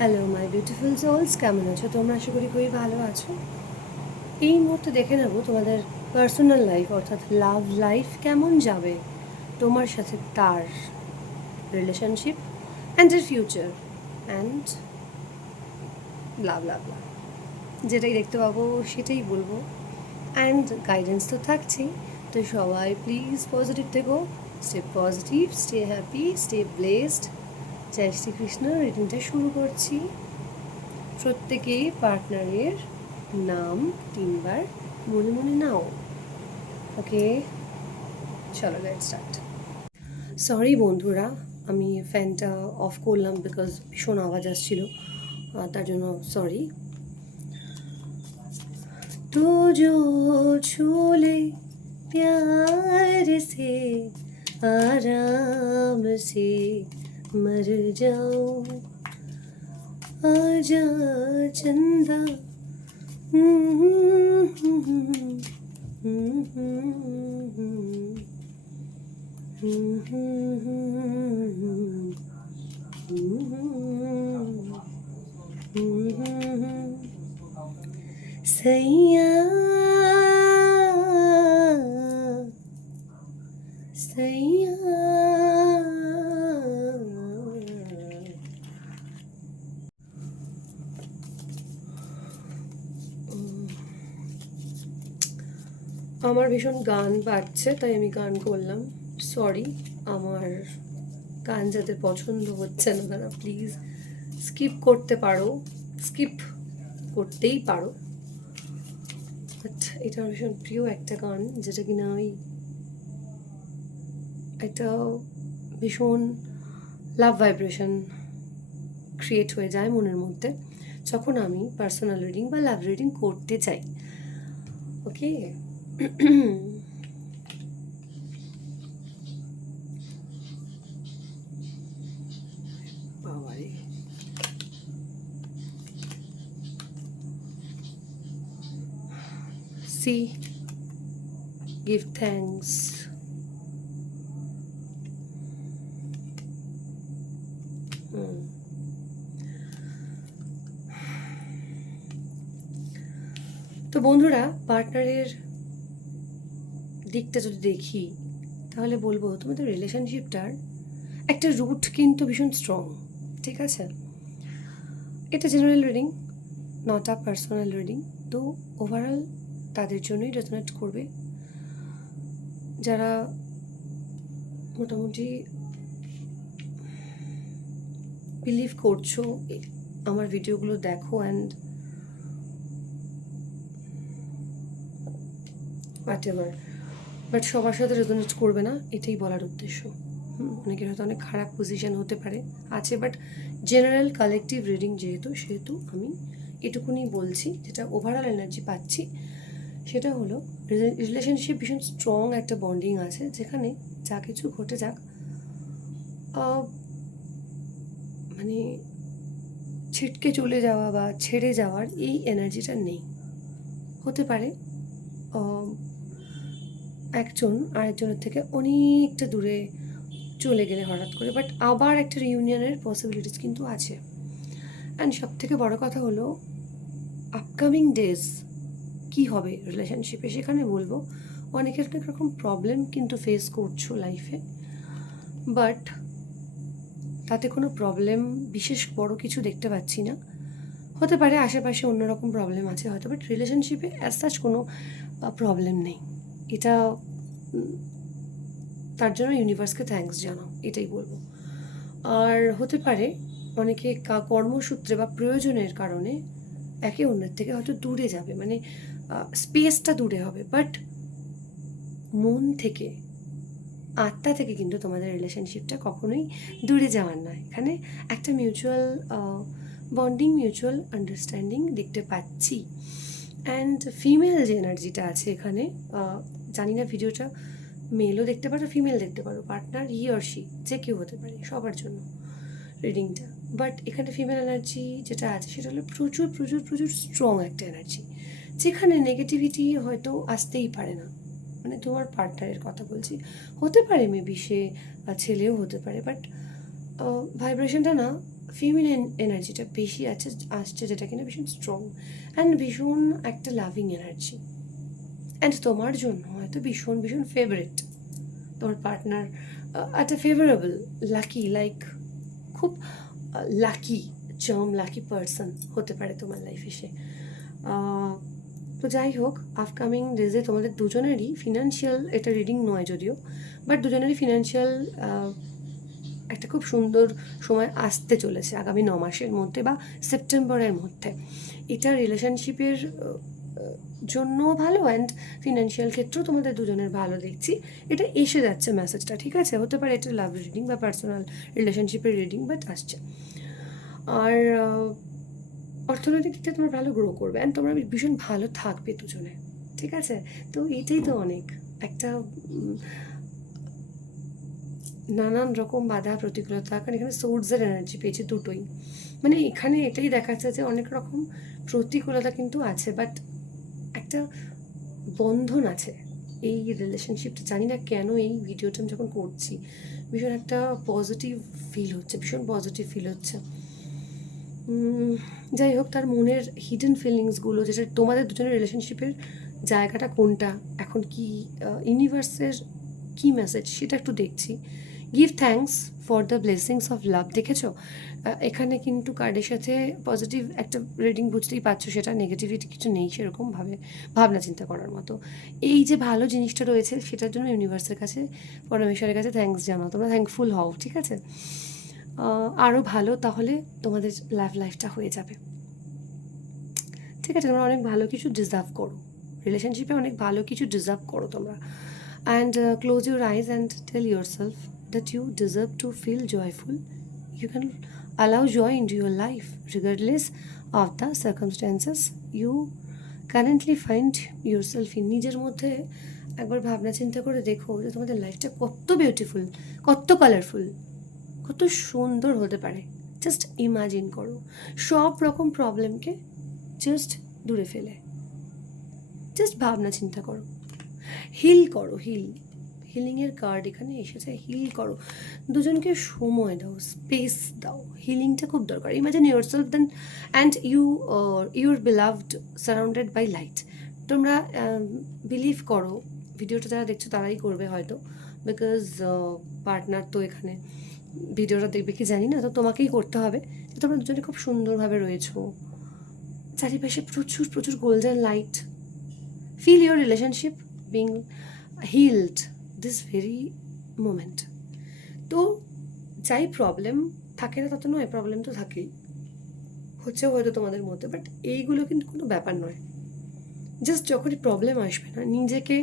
Hello my beautiful sols, কেমন আছো তোমরা? আশা করি খুবই ভালো আছো। এই মুহূর্তে দেখে নেব তোমাদের পার্সোনাল লাইফ অর্থাৎ লাভ লাইফ কেমন যাবে তোমার সাথে, তার রিলেশনশিপ অ্যান্ড এর ফিউচার অ্যান্ড ব্লা ব্লা ব্লা। যেটাই দেখতে পাবো সেটাই বলবো, অ্যান্ড গাইডেন্স তো থাকছেই। তো সবাই প্লিজ পজিটিভ থেকো, stay positive, stay happy, stay blessed. জয় শ্রীকৃষ্ণ। রিডিংটা শুরু করছি। প্রত্যেকেই পার্টনারের নাম 3বার মনে মনে নাও। ওকে, চলো লেটস স্টার্ট। সরি বন্ধুরা, আমি ফ্যানটা অফ করলাম বিকজ ভীষণ আওয়াজ আসছিল, তার জন্য সরি। তো जो छोले प्यार से आराम से मर जाओ, आजा चंदा। सैया सैया আমার ভীষণ গান বাজছে তাই আমি গান করলাম। সরি, আমার গান যাদের পছন্দ হচ্ছে না তারা প্লিজ স্কিপ করতে পারো, স্কিপ করতেই পারো। বাট এটা আমার ভীষণ প্রিয় একটা গান, যেটা কিনা আমি একটা ভীষণ লাভ ভাইব্রেশন ক্রিয়েট হয়ে যায় মনের মধ্যে যখন আমি পার্সোনাল রিডিং বা লাভ রিডিং করতে চাই। ওকে, বাবারে, see, give thanks. তো বন্ধুরা, পার্টনারের দিকটা যদি দেখি তাহলে বলবো তোমাদের রিলেশনশিপটার একটা রুট কিন্তু ভীষণ স্ট্রং। ঠিক আছে, এটা general reading, not a personal reading. তো ওভারঅল তাদের জন্যই রেজোনেট করবে যারা মোটামুটি বিলিভ করছো, আমার ভিডিওগুলো দেখো অ্যান্ড হোয়াট এভার, বাট সবার সাথে রেজোনেট করবে না, এটাই বলার উদ্দেশ্য। অনেকের হয়তো অনেক খারাপ পজিশন হতে পারে, আছে, বাট জেনারেল কালেকটিভ রিডিং সেহেতু আমি এটুকুনি বলছি। যেটা ওভারঅল এনার্জি পাচ্ছি সেটা হলো রিলেশনশিপ ভীষণ স্ট্রং একটা বন্ডিং আছে, যেখানে যা কিছু ঘটে যাক মানে ছিটকে চলে যাওয়া বা ছেড়ে যাওয়ার এই এনার্জিটা নেই। হতে পারে একজন আরেকজনের থেকে অনেকটা দূরে চলে গেলে হঠাৎ করে, বাট আবার একটা রিউনিয়নের পসিবিলিটিস কিন্তু আছে। অ্যান্ড সব থেকে বড়ো কথা হলো আপকামিং ডেজ কী হবে রিলেশনশিপে, সেখানে বলবো অনেকের অনেক রকম প্রবলেম কিন্তু ফেস করছো লাইফে, বাট তাতে কোনো প্রবলেম বিশেষ বড় কিছু দেখতে পাচ্ছি না। হতে পারে আশেপাশে অন্যরকম প্রবলেম আছে হয়তো, বাট রিলেশনশিপে অ্যাজ সাচ কোনো প্রবলেম নেই। এটা তার জন্য ইউনিভার্সকে থ্যাঙ্কস জানাও, এটাই বলবো। আর হতে পারে অনেকে কর্মসূত্রে বা প্রয়োজনের কারণে একে অন্যের থেকে হয়তো দূরে যাবে, মানে স্পেসটা দূরে হবে, বাট মন থেকে, আত্মা থেকে কিন্তু তোমাদের রিলেশনশিপটা কখনোই দূরে যাওয়ার নয়। এখানে একটা মিউচুয়াল বন্ডিং, মিউচুয়াল আন্ডারস্ট্যান্ডিং দেখতে পাচ্ছি। অ্যান্ড ফিমেল যে এনার্জিটা আছে এখানে, জানি না ভিডিওটা মেলও দেখতে পারো, ফিমেল দেখতে পারো, পার্টনার হি অর শি যে কেউ হতে পারে, সবার জন্য রিডিংটা। বাট এখানে ফিমেল এনার্জি যেটা আছে সেটা হলো প্রচুর প্রচুর প্রচুর স্ট্রং একটা এনার্জি, যেখানে নেগেটিভিটি হয়তো আসতেই পারে না। মানে তোমার পার্টনারের কথা বলছি, হতে পারে মেবি সে ছেলেও হতে পারে, বাট ভাইব্রেশনটা না ফিমেনিন এনার্জিটা বেশি আসছে, যেটা কিনা ভীষণ স্ট্রং অ্যান্ড ভীষণ একটা লাভিং এনার্জি। অ্যান্ড তোমার জন্য হয়তো ভীষণ ভীষণ ফেভারিট তোমার পার্টনার, একটা ফেভারেবল লাকি, লাইক খুব লাকি লাকি পার্সন হতে পারে তোমার লাইফে সে। তো যাই হোক, আপকামিং ডেজে তোমাদের দুজনেরই ফিনান্সিয়াল, এটা রিডিং নয় যদিও, বাট দুজনেরই ফিনান্সিয়াল একটা খুব সুন্দর সময় আসতে চলেছে আগামী 9 মাসের মধ্যে বা সেপ্টেম্বরের মধ্যে। এটা রিলেশনশিপের জন্য ভালো, অ্যান্ড ফিনান্সিয়াল ক্ষেত্রেও তোমাদের দুজনের ভালো দেখছি। এটা এসে যাচ্ছে মেসেজটা, ঠিক আছে? হতে পারে এটা লাভ রিডিং বা পার্সোনাল রিলেশনশিপের রিডিং, বাট আসছে। আর অর্থনৈতিক দিকটা তোমরা ভালো গ্রো করবে অ্যান্ড তোমরা ভীষণ ভালো থাকবে দুজনে, ঠিক আছে? তো এটাই তো অনেক একটা নানান রকম বাধা প্রতিকূলতা, কারণ এখানে সোর্সের এনার্জি পেয়েছি দুটোই। মানে এখানে এটাই দেখাচ্ছে যে অনেক রকম প্রতিকূলতা কিন্তু আছে, বাট একটা বন্ধন আছে এই রিলেশনশিপটা। জানি না কেন এই ভিডিওটা আমি যখন করছি ভীষণ একটা পজিটিভ ফিল হচ্ছে, ভীষণ পজিটিভ ফিল হচ্ছে। যাই হোক, তার মনের হিডেন ফিলিংসগুলো, যেটা তোমাদের দুজনের রিলেশনশিপের জায়গাটা কোনটা, এখন কি ইউনিভার্সের কী মেসেজ সেটা একটু দেখছি। Give thanks for the blessings of love, দেখেছো? এখানে কিন্তু কার্ডের সাথে পজিটিভ একটা রিডিং বুঝতেই পারছো, সেটা নেগেটিভিটি কিছু নেই সেরকমভাবে ভাবনা চিন্তা করার মতো। এই যে ভালো জিনিসটা রয়েছে সেটার জন্য ইউনিভার্সের কাছে, পরমেশ্বরের কাছে থ্যাঙ্কস জানাও, তোমরা থ্যাঙ্কফুল হও, ঠিক আছে? আরও ভালো তাহলে তোমাদের লাইফটা হয়ে যাবে, ঠিক আছে? তোমরা অনেক ভালো কিছু ডিজার্ভ করো, রিলেশনশিপে অনেক ভালো কিছু ডিজার্ভ করো তোমরা। And close your eyes and tell yourself that you deserve to feel joyful. You can allow joy into your life regardless of the circumstances you currently find yourself in. নিজের মধ্যে একবার ভাবনা চিন্তা করে দেখো যে তোমাদের লাইফটা কত বিউটিফুল, কত কালারফুল, কত সুন্দর হতে পারে। জাস্ট ইমাজিন করো, সব রকম প্রবলেমকে জাস্ট দূরে ফেলে জাস্ট ভাবনা চিন্তা করো, হিল করো, হিলিংয়ের কার্ড এখানে এসেছে। হিল করো, দুজনকে সময় দাও, স্পেস দাও, হিলিংটা খুব দরকার। Imagine yourself then and your beloved surrounded by light. তোমরা বিলিভ করো, ভিডিওটা যারা দেখছো তারাই করবে হয়তো, বিকজ পার্টনার তো এখানে ভিডিওটা দেখবে কি জানি না, তো তোমাকেই করতে হবে। তোমরা দুজনে খুব সুন্দরভাবে রয়েছো, চারিপাশে প্রচুর প্রচুর golden light. Feel your relationship being healed this very moment. তো যাই প্রবলেম থাকে না তা তো নয়, প্রবলেম তো থাকেই, হচ্ছে হয়তো তোমাদের মধ্যে, বাট এইগুলো কিন্তু কোনো ব্যাপার নয়। জাস্ট যখনই প্রবলেম আসবে না, নিজেকে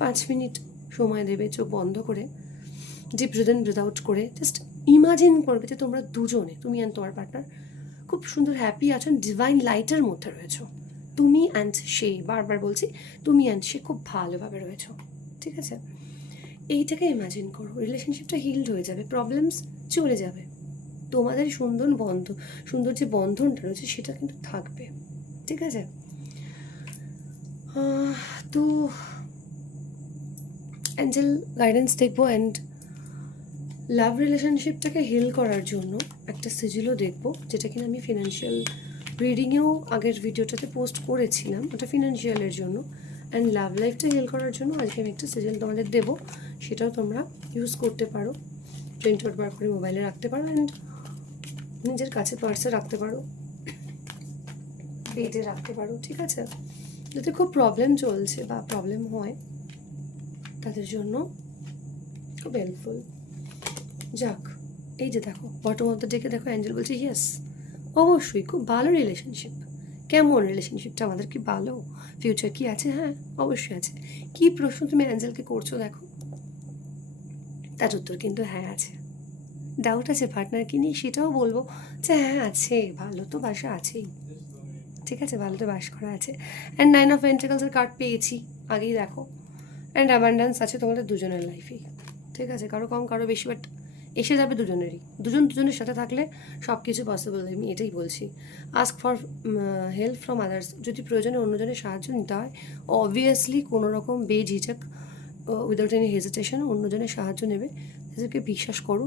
5 মিনিট সময় দেবে, চোখ বন্ধ করে, deep breath in breath out করে জাস্ট ইমাজিন করবে যে তোমরা দুজনে, তুমি অ্যান্ড তোমার পার্টনার খুব সুন্দর হ্যাপি আছো, ডিভাইন লাইটের মধ্যে রয়েছো। তুমি অ্যান্ড সে, বারবার বলছি, তুমি অ্যান্ড সে খুব ভালোভাবে রয়েছো, ঠিক আছে? এইটাকে ইমাজিন করো, রিলেশনশিপটা হিলড হয়ে যাবে, প্রবলেমস চলে যাবে, তোমাদের সুন্দর যে বন্ধনটা রয়েছে সেটা কিন্তু থাকবে, ঠিক আছে? তো অ্যাঞ্জেল গাইডেন্স দেখবো, অ্যান্ড লাভ রিলেশনশিপটাকে হিল করার জন্য একটা সিজিলও দেখবো, যেটা কিনা আমি ফিনান্সিয়াল রিডিংয়েও আগের ভিডিওটাতে পোস্ট করেছিলাম, ওটা ফিনান্সিয়ালের জন্য। অ্যান্ড লাভ লাইফটা হিল করার জন্য আজকে আমি একটা সিজিল তোমাদের দেবো, সেটাও তোমরা ইউজ করতে পারো, প্রিন্ট আউট বার করে মোবাইলে রাখতে পারো, অ্যান্ড নিজের কাছে পার্সে রাখতে পারো, বেডে রাখতে পারো, ঠিক আছে? যাতে খুব প্রবলেম চলছে বা প্রবলেম হয় তাদের জন্য খুব হেল্পফুল। যাক, এই যে দেখো বটম অফ দ্য ডেকে দেখো, অ্যাঞ্জেল বলছে ইয়েস, অবশ্যই খুব ভালো রিলেশনশিপ। কেমন রিলেশনশিপটা আমাদের, কি ভালো, ফিউচার কি আছে? হ্যাঁ, অবশ্যই আছে। কি প্রশ্ন তুমি অ্যাঞ্জেলকে করছো দেখো, তার উত্তর কিন্তু হ্যাঁ আছে। ডাউট আছে পার্টনার কি নিয়ে, সেটাও বলবো যে হ্যাঁ আছে, ভালো তো বাসা আছেই, ঠিক আছে? ভালো তো বাস করা আছে। অ্যান্ড 9 অফ পেন্টাকলসের কার্ড পেয়েছি আগেই দেখো, অ্যান্ড অ্যাবান্ডেন্স আছে তোমাদের দুজনের লাইফেই, ঠিক আছে? কারো কম কারো বেশি, বাট এসে যাবে দুজনেরই। দুজনের সাথে থাকলে সব কিছু পসিবল, আমি এটাই বলছি। Ask for help from others, যদি প্রয়োজনে অন্যজনের সাহায্য নিতে হয়, অবভিয়াসলি কোনো রকম বেঝিঝক, উইদাউট এনি হেজিটেশন অন্যজনের সাহায্য নেবে। নিজেকে বিশ্বাস করো,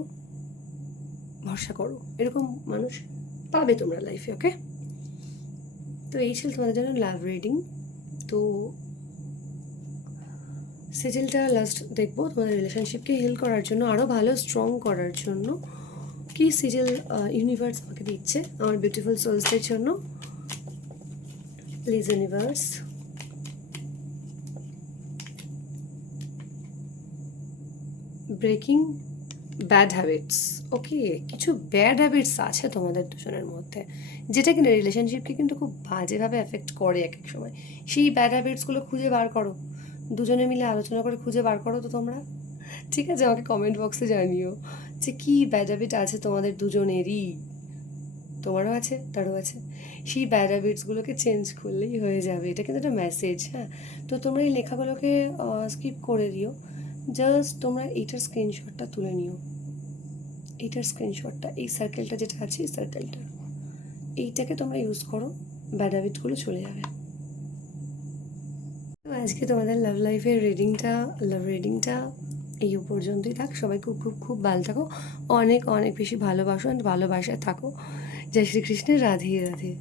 ভরসা করো, এরকম মানুষ পাবে তোমরা লাইফে। ওকে, তো এই ছিল তোমাদের জন্য লাভ রিডিং। তো সিজিলটা লাস্ট দেখবো তোমাদের রিলেশনশিপকে হিল করার জন্য, আরও ভালো স্ট্রং করার জন্য কি সিজিল ইউনিভার্স আমাকে দিচ্ছে আমার বিউটিফুল সোলসদের জন্য। Please universe, breaking bad habits. Okay, কিছু ব্যাড হ্যাবিটস আছে তোমাদের দুজনের মধ্যে, যেটা কিনা রিলেশনশিপকে কিন্তু খুব বাজেভাবে এফেক্ট করে এক এক সময়। সেই ব্যাড হ্যাবিটসগুলো খুঁজে বার করো, দুজনে মিলে আলোচনা করে খুঁজে বার করো তো তোমরা। ঠিক আছে, আমাকে কমেন্ট বক্সে জানিও যে কী ব্যাড হ্যাবিট আছে তোমাদের দুজনেরই, তোমারও আছে তারও আছে। সেই ব্যাড হ্যাবিটসগুলোকে চেঞ্জ করলেই হয়ে যাবে। এটা কিন্তু একটা মেসেজ। হ্যাঁ, তো তোমরা এই লেখাগুলোকে স্কিপ করে দিও, জাস্ট তোমরা এইটার স্ক্রিনশটটা তুলে নিও। এইটার স্ক্রিনশটটা, এই সার্কেলটা যেটা আছে, এই সার্কেলটা, এইটাকে তোমরা ইউজ করো, ব্যাড হ্যাবিটগুলো চলে যাবে। তো আজকে তোমাদের লাভ লাইফের রিডিংটা এই পর্যন্তই থাক। সবাই খুব খুব খুব ভালো থাকো, অনেক অনেক বেশি ভালোবাসো, ভালোবাসায় থাকো। জয় শ্রীকৃষ্ণের, রাধে রাধে।